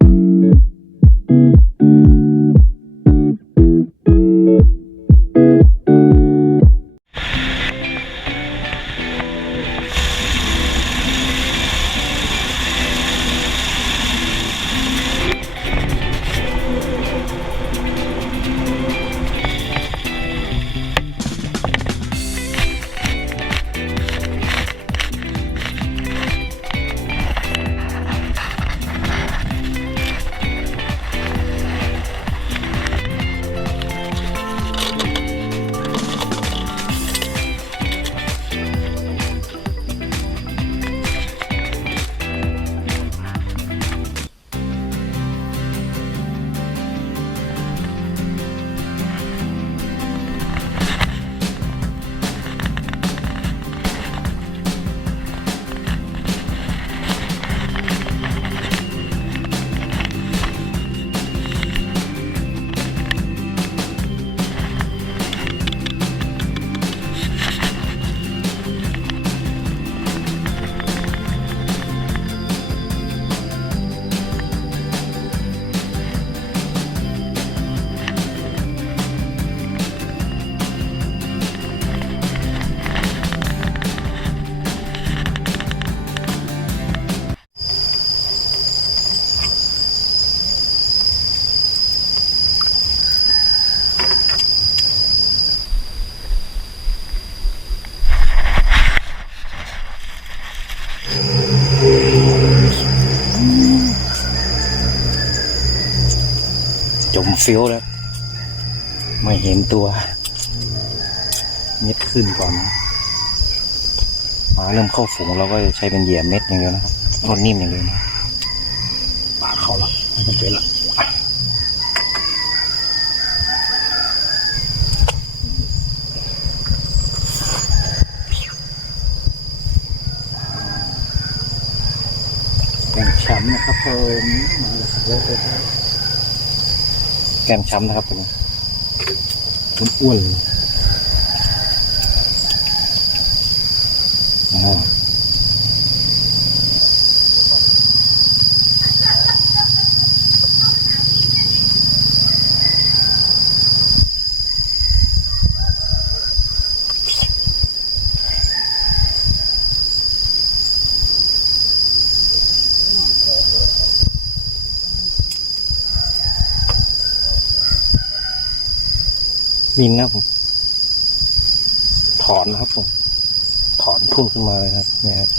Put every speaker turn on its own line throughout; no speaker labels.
จม ฟิวแล้ว ไม่เห็นตัวเม็ดขึ้นก่อนนะหมาเริ่มเข้าฝูงเราก็ใช้เป็นเหยื่อเม็ดอย่างเดียวนะครับรดนิ่มอย่างเดียวนะปากเขาละไม่ต้องเป็นละแก้มช้ำนะครับผมมาแล้วครับ แก้มช้ำนะครับผมอ้วนๆเลยอ่า วินนะครับผม ถอนนะครับผม ถอนพุ่นขึ้นมาเลยครับนี่ครับ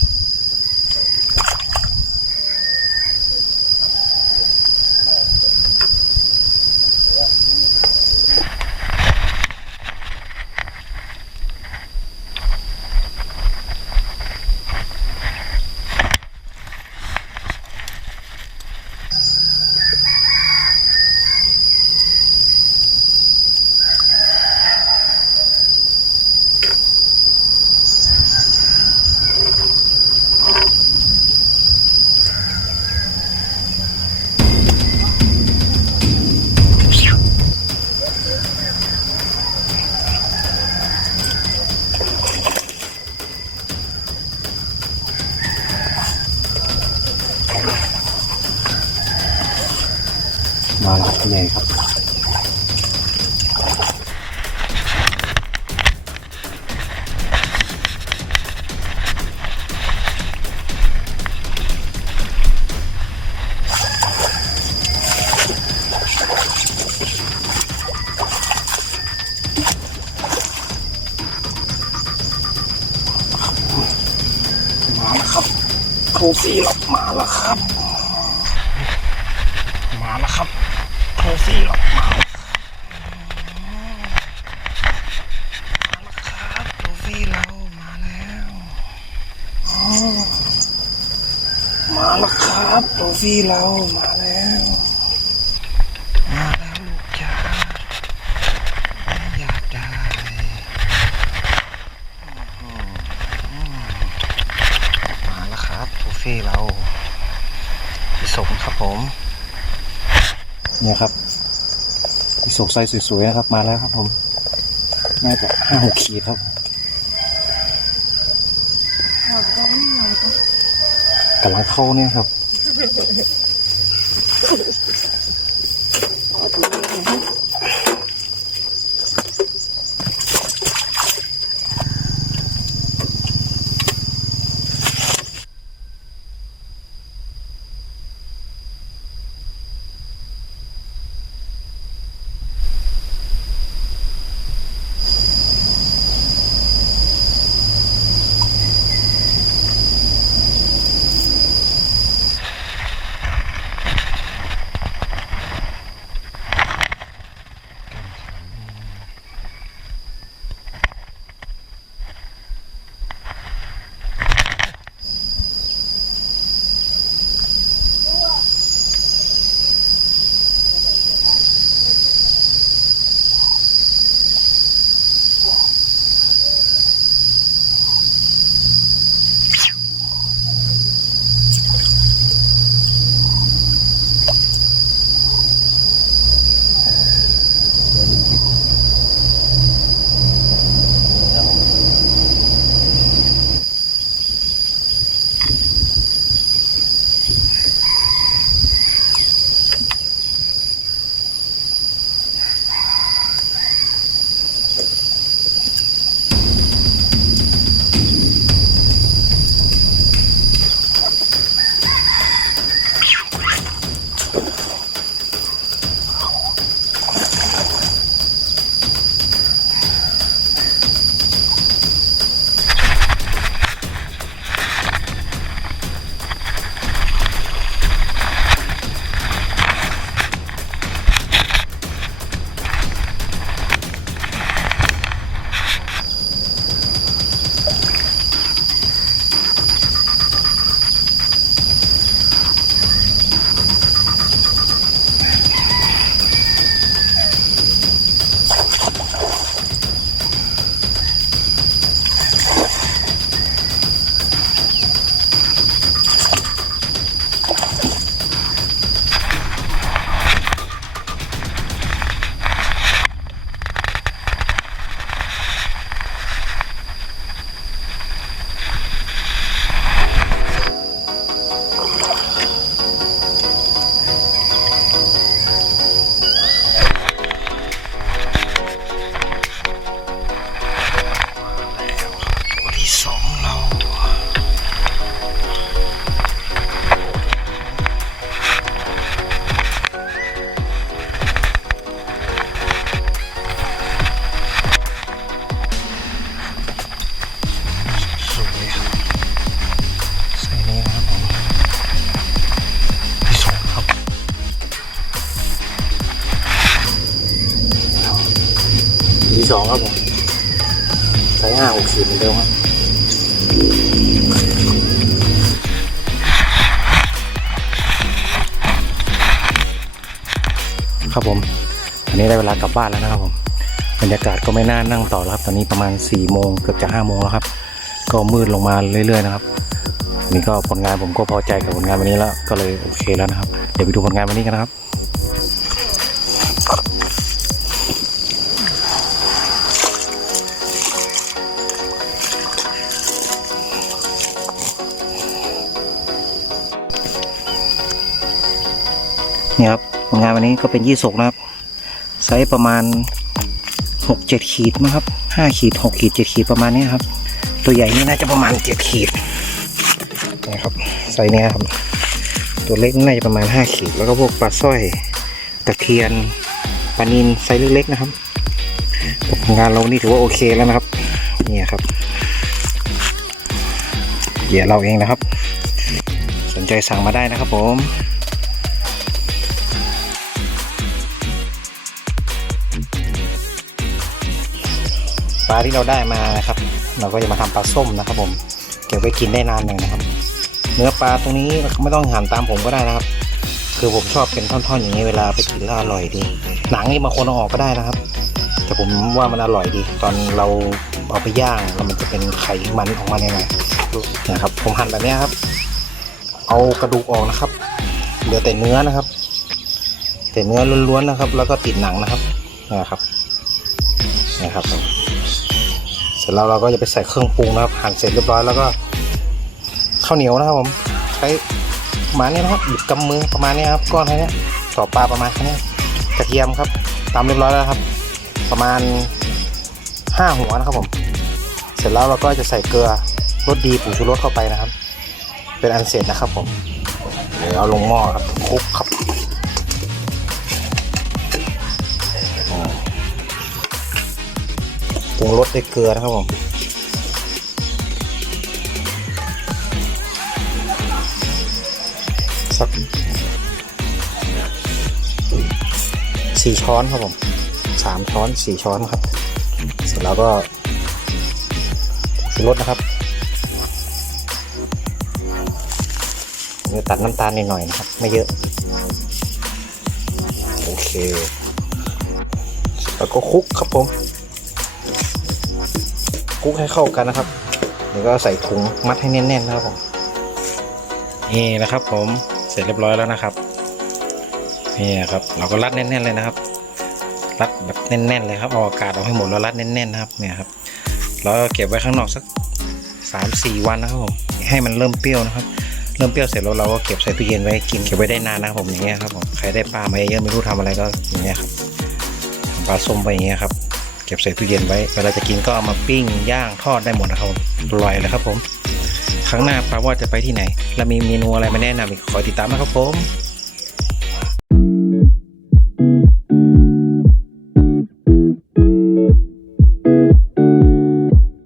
มาแล้วครับใหญ่ครับมาแล้วครับโคฟี่หรอกมาแล้วครับ มาแล้วครับโคฟี่หรอกมาแล้วครับโคฟี่เรามาแล้วอ๋อมาแล้ว ครับโคฟี่เรามาแล้วมาแล้วลูกจ้าอยากได้อื้อหือมาแล้วครับโคฟี่เราพี่สมครับผมเนี่ยครับพิโศกไซส์สวยๆนะครับ มาแล้วครับผมน่าจะห้าหกขีดครับกำลังเข้าเนี่ยครับ
どう
ですか? สองครับผมใช้ห้าหกสิบเหมือนเดิมครับครับผมอันนี้ได้เวลากลับบ้านแล้วนะครับผมบรรยากาศก็ไม่น่านั่งต่อแล้วครับ ตอนนี้ประมาณ4ี่โมงเกือบจะ5้าโมงแล้วครับ ก็มืดลงมาเรื่อยๆนะครับนี่ก็ผลงานผมก็พอใจกับผลงานวันนี้แล้วก็เลยโอเคแล้วนะครับ เดี๋ยวไปดูผลงานวันนี้กันนะครับ นี่ครับผลงานวันนี้ก็เป็นยี่สกนะครับไซส์ประมาณหกเจ็ดขีดมั้งครับห้าขีดหกขีดเจ็ดขีดประมาณนี้ครับ ตัวใหญ่นี่น่าจะประมาณเจ็ดขีดนี่ครับไซส์เนี้ยครับ ตัวเล็กน่าจะประมาณห้าขีด แล้วก็พวกปลาสร้อยตะเพียนปลานินไซส์เล็กๆนะครับผลงานเรานี่ถือว่าโอเคแล้วนะครับนี่ครับเหยื่อเราเองนะครับ สนใจสั่งมาได้นะครับผม ปลาที่เราได้มานะครับ เราก็จะมาทำปลาส้มนะครับ ผม เก็บไว้กินได้นานหนึ่งนะครับ เนื้อปลาตรงนี้ไม่ต้องหั่นตามผมก็ได้นะครับ คือผมชอบเป็นท่อนๆอย่างนี้เวลาไปกินแล้วอร่อยดี หนังนี่บางคนเอาออกก็ได้นะครับ แต่ผมว่ามันอร่อยดี ตอนเราเอาไปย่างแล้วมันจะเป็นไขมันออกมาเนี่ยนะครับ ผมหั่นแบบนี้ครับ เอากระดูกออกนะครับ เหลือแต่เนื้อนะครับ แต่เนื้อล้วนๆนะครับ แล้วก็ติดหนังนะครับนะครับนะครับ ร็จแล้วเราก็จะไปใส่เครื่องปรุงนะครับหั่นเสร็จเรียบร้อยแล้วก็ข้าวเหนียวนะครับผมใช้ประมาณนี้นะครับหยิบกำมือประมาณนี้ครับก้อนแค่นี้ต่อปลาประมาณแค่นี้กระเทียมครับตามเรียบร้อยแล้วครับ ประมาณห้าหัวนะครับผม เสร็จแล้วเราก็จะใส่เกลือรสดีผงชูรสเข้าไปนะครับ เป็นอันเสร็จนะครับผมเดี๋ยวเอาลงหม้อครับคลุกครับ งรสด้วยเกลือนะครับผมสักสี่ช้อนครับผมสามช้อนสี่ช้อนครับ เสร็จแล้วก็ชูรสนะครับผมจะตัดน้ำตาลนิดหน่อยนะครับ ไม่เยอะ โอเค แล้วก็คลุกครับผม ลุกให้เข้ากันนะครับแล้วก็ใส่ถุงมัดให้แน่นๆนะครับผมนี่นะครับ ผมเสร็จเรียบร้อยแล้วนะครับนี่ครับ เราก็รัดแน่นๆเลยนะครับ รัดแบบแน่นๆเลยครับเอาอากาศออกให้หมดแล้วรัดแน่นๆนะครับเนี่ยครับแล้วก็เก็บไว้ข้างนอกสักสามสี่วันนะครับผมให้มันเริ่มเปรี้ยวนะครับเริ่มเปรี้ยวเสร็จแล้วเราก็เก็บใส่ตู้เย็นไว้กินเก็บไว้ได้นานนะครับผมอย่างเงี้ยครับผมใครได้ปลามาเยอะๆไม่รู้ทำอะไรก็อย่างเงี้ยครับปลาส้มไปอย่างเงี้ยครับ เก็บใส่ตู้เย็นไว้เวลาจะกินก็เอามาปิ้งย่างทอดได้หมดนะครับอร่อยเลยครับผม ครั้งหน้าปาว่าจะไปที่ไหน และมีเมนูอะไรมาแนะนำอีกขอติดตามนะครับผม